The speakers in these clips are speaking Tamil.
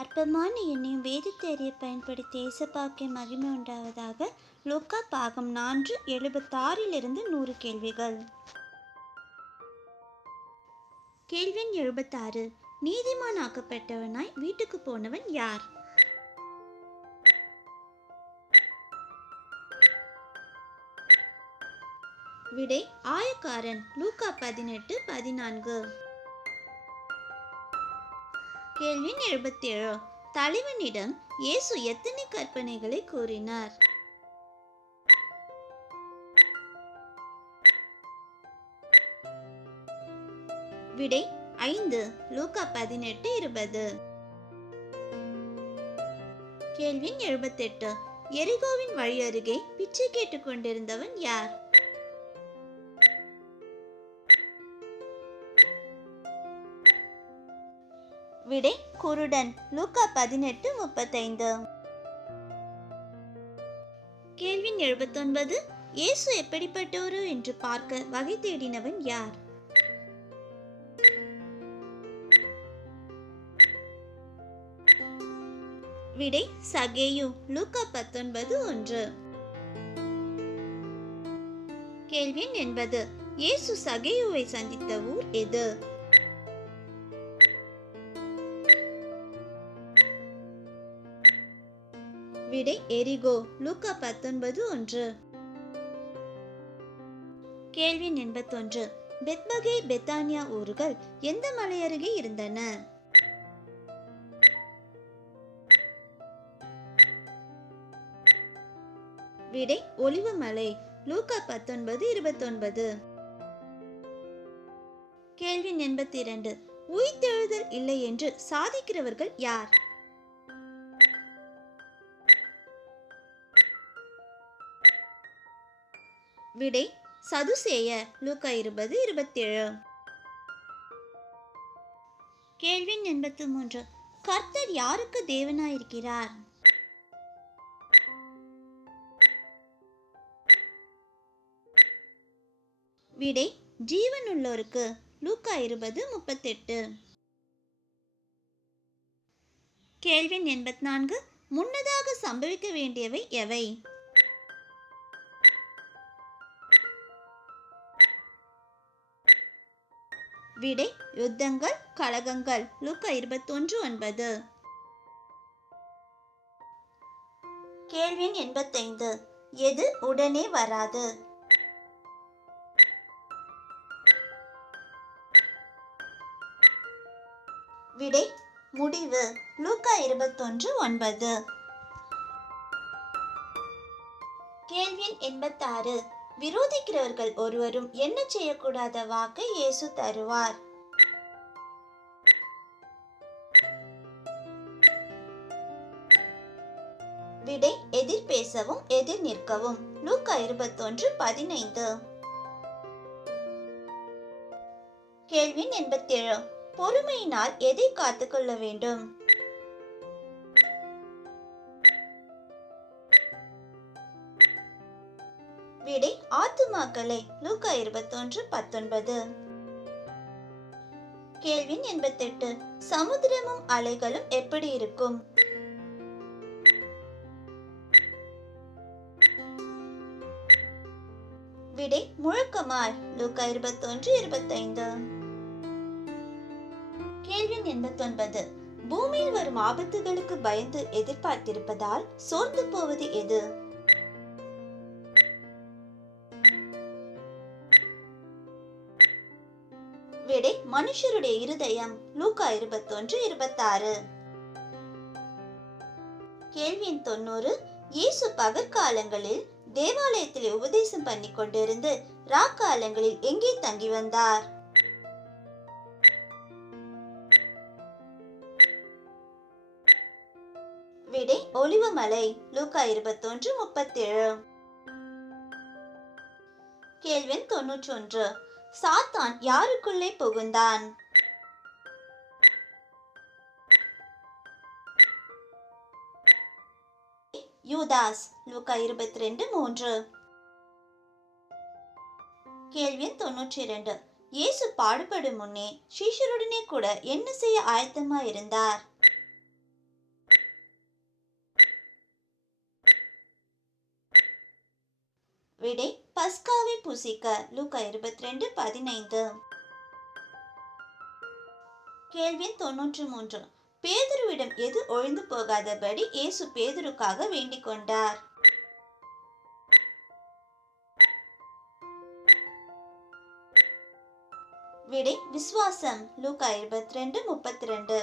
அற்பமான எண்ணையும் வேதித்து அறிய பயன்படுத்தி ஏசப்பாக்கே மகிமை உண்டாவதாக லோக்கா பாகம் நான்கு எழுபத்தாறிலிருந்து நூறு கேள்விகள். கேள்வி எண் எழுபத்தாறு நீதிமானாக்கப்பட்டவனாய் வீட்டுக்கு போனவன் யார்? விடை ஆயக்காரன் லூக்கா பதினெட்டு பதினான்கு. கேள்வி எழுபத்தி ஏழு தலைவனிடம் இயேசு எத்தனை கற்பனைகளை கூறினார்? விடை ஐந்து லூக்கா பதினெட்டு இருபது. கேள்வி எழுபத்தெட்டு. எரிகோவின் வழி அருகே பிச்சை கேட்டுக்கொண்டிருந்தவன் யார்? விடை குருடன். லூக்கா பதினெட்டு முப்பத்தைந்து. கேள்வி எழுபத்தொன்பது. இயேசு எப்படிப்பட்டோரு என்று பார்க்க வகை தேடினவன் யார்? விடை சகேயு. லூக்கா பத்தொன்பது ஒன்று. கேள்வி என்பது இயேசு சகேயுவை சந்தித்த ஊர் எது? விடை எரிகோ. லூக்கா பத்தொன்பது ஒன்று. கேள்வி எண்பத்தொன்று. பெத்மகே பெத்தானியா ஊர்கள் எந்த மலை அருகே இருந்தன? விடை ஒளிவு மலை. லூக்கா பத்தொன்பது இருபத்தொன்பது. கேள்வி எண்பத்தி இரண்டு. உயிர்த்தெழுதல் இல்லை என்று சாதிக்கிறவர்கள் யார்? விடை சதுசேய லூக்கா இருபது இருபத்தேழு. கேள்வி எண்பத்து மூன்று. கர்த்தர் யாருக்கு தேவனாயிருக்கிறார்? விடை ஜீவனுள்ளோருக்கு லூக்கா இருபது முப்பத்தெட்டு. கேள்வி எண்பத்தி நான்கு. முன்னதாக சம்பவிக்க வேண்டியவை எவை? விடை யுத்தங்கள் கழகங்கள். லுக்க இருபத்தொன்று ஒன்பது. கேள்வி எண் எண்பத்தைந்து. எது உடனே வராது? விடை முடிவு. லூக்கா இருபத்தொன்று ஒன்பது. கேள்வி எண் எண்பத்தாறு. விரோதிக்கிறவர்கள் ஒருவரும் என்ன செய்யக்கூடாத வாக்கை இயேசு தருவார். விடை எதிர் பேசவும் எதிர் நிற்கவும். லூக்கா இருபத்தொன்று பதினைந்து. கேள்வி எண்பத்தேழு. பொறுமையினால் எதை காத்துக்கொள்ள வேண்டும்? விடை ஆத்துமாக்களை லூக்கா இருபத்தொன்று பத்தொன்பது. கேள்வி எண்பத்தெட்டு. சமுத்திரமும் அலைகளும் எப்படி இருக்கும்? விடை முழக்கமாய் லூக்கா இருபத்தொன்று இருபத்தைந்து. கேள்வி எண்பத்தொன்பது. பூமியில் வரும் ஆபத்துகளுக்கு பயந்து எதிர்பார்த்திருப்பதால் சோர்ந்து போவது எது? மனுஷருடைய இருதயம் லூக்கா இருபத்தொன்று இருபத்தாறு. கேள்வியின் தொண்ணூறு. இயேசு பகற்காலங்களில் தேவாலயத்தில் உபதேசம் பண்ணி கொண்டிருந்து ராக்காலங்களில் எங்கே தங்கி வந்தார்? விடை ஒலிவமலை லூக்கா இருபத்தொன்று முப்பத்தேழு. கேள்வி தொன்னூற்றி ஒன்று சாத்தான் யாருக்குள்ளே புகுந்தான்? யூதாஸ் லூக்கா இருபத்தி ரெண்டு மூன்று. கேள்வி தொன்னூற்றி இரண்டு இயேசு பாடுபடும் முன்னே சீஷருடனே கூட என்ன செய்ய ஆயத்தமா இருந்தார் விடை புசிக்க லூக்கா இருபத்தி ரெண்டு பதினைந்து. கேள்வி தொன்னூற்று மூன்று. பேதுருவிடம் எது ஒழிந்து போகாதபடி இயேசு பேதுருக்காக வேண்டிக் கொண்டார். விடை விசுவாசம் லூக்கா இருபத்தி ரெண்டு முப்பத்தி ரெண்டு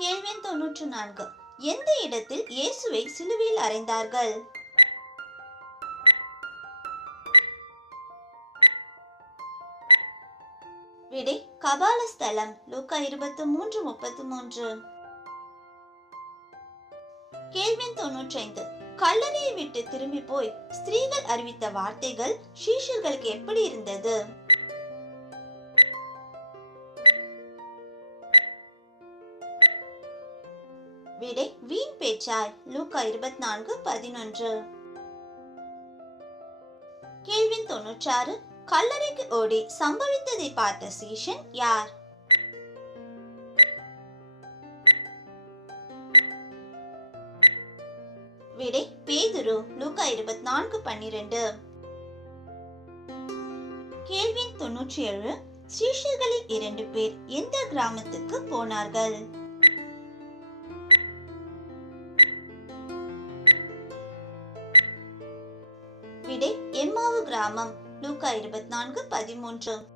கேள்வி தொன்னூற்று நான்கு. எந்த இடத்தில் இயேசுவை சிலுவையில் அறைந்தார்கள்? விடை. கபாலஸ்தலம் லூக்கா இருபத்தி மூன்று முப்பத்தி மூன்று. கேள்வி தொன்னூற்றைந்து கல்லறையை விட்டு திரும்பி போய் ஸ்திரீகள் அறிவித்த வார்த்தைகள் சீஷர்களுக்கு எப்படி இருந்தது? விடை. வீண் பேச்சாய். லூக்கா இருபத்தி நான்கு பதினொன்று. கேள்வி தொன்னூற்றாறு கல்லறைக்கு ஓடி சம்பவித்ததை பார்த்த சீஷன் யார்? விடை பேதுரு லூகா இருபத்தி நான்கு பன்னிரண்டு. கேள்வி தொன்னூற்றி ஏழு சீஷர்களில் இரண்டு பேர் எந்த கிராமத்துக்கு போனார்கள்? விடை எம்மாவு கிராமம் லூக்கா இருபத்தி நான்கு பதிமூன்று.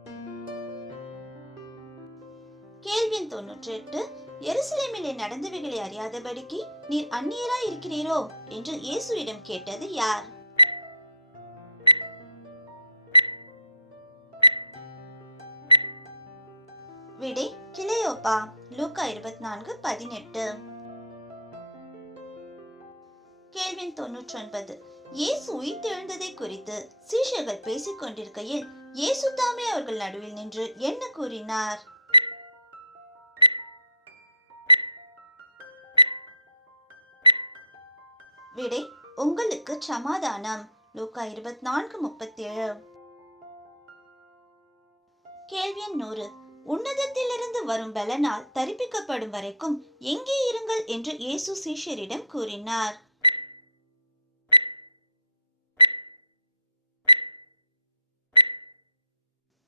கேள்வி தொன்னூற்றி எட்டு எருசலேமிலே நடந்தவைகளை அறியாதபடிக்கு நீர் அந்நியராய் இருக்கிறீரோ? என்று இயேசுவிடம் கேட்டது யார்? விடை கிளையோப்பா. லூக்கா இருபத்தி நான்கு பதினெட்டு. கேள்வின் தொன்னூற்றி ஒன்பது இயேசு உயிர்த்தெழுந்ததை குறித்து சீஷர்கள் பேசிக் கொண்டிருக்கையில் இயேசு தாமே அவர்கள் நடுவில் நின்று என்ன கூறினார்? விடை உங்களுக்கு சமாதானம். லூக்கா இருபத்தி நான்கு முப்பத்தி ஏழு கேள்வி நூறு. உன்னதத்திலிருந்து வரும் பலனால் தரிப்பிக்கப்படும் வரைக்கும் எங்கே இருங்கள் என்று இயேசு சீஷரிடம் கூறினார்.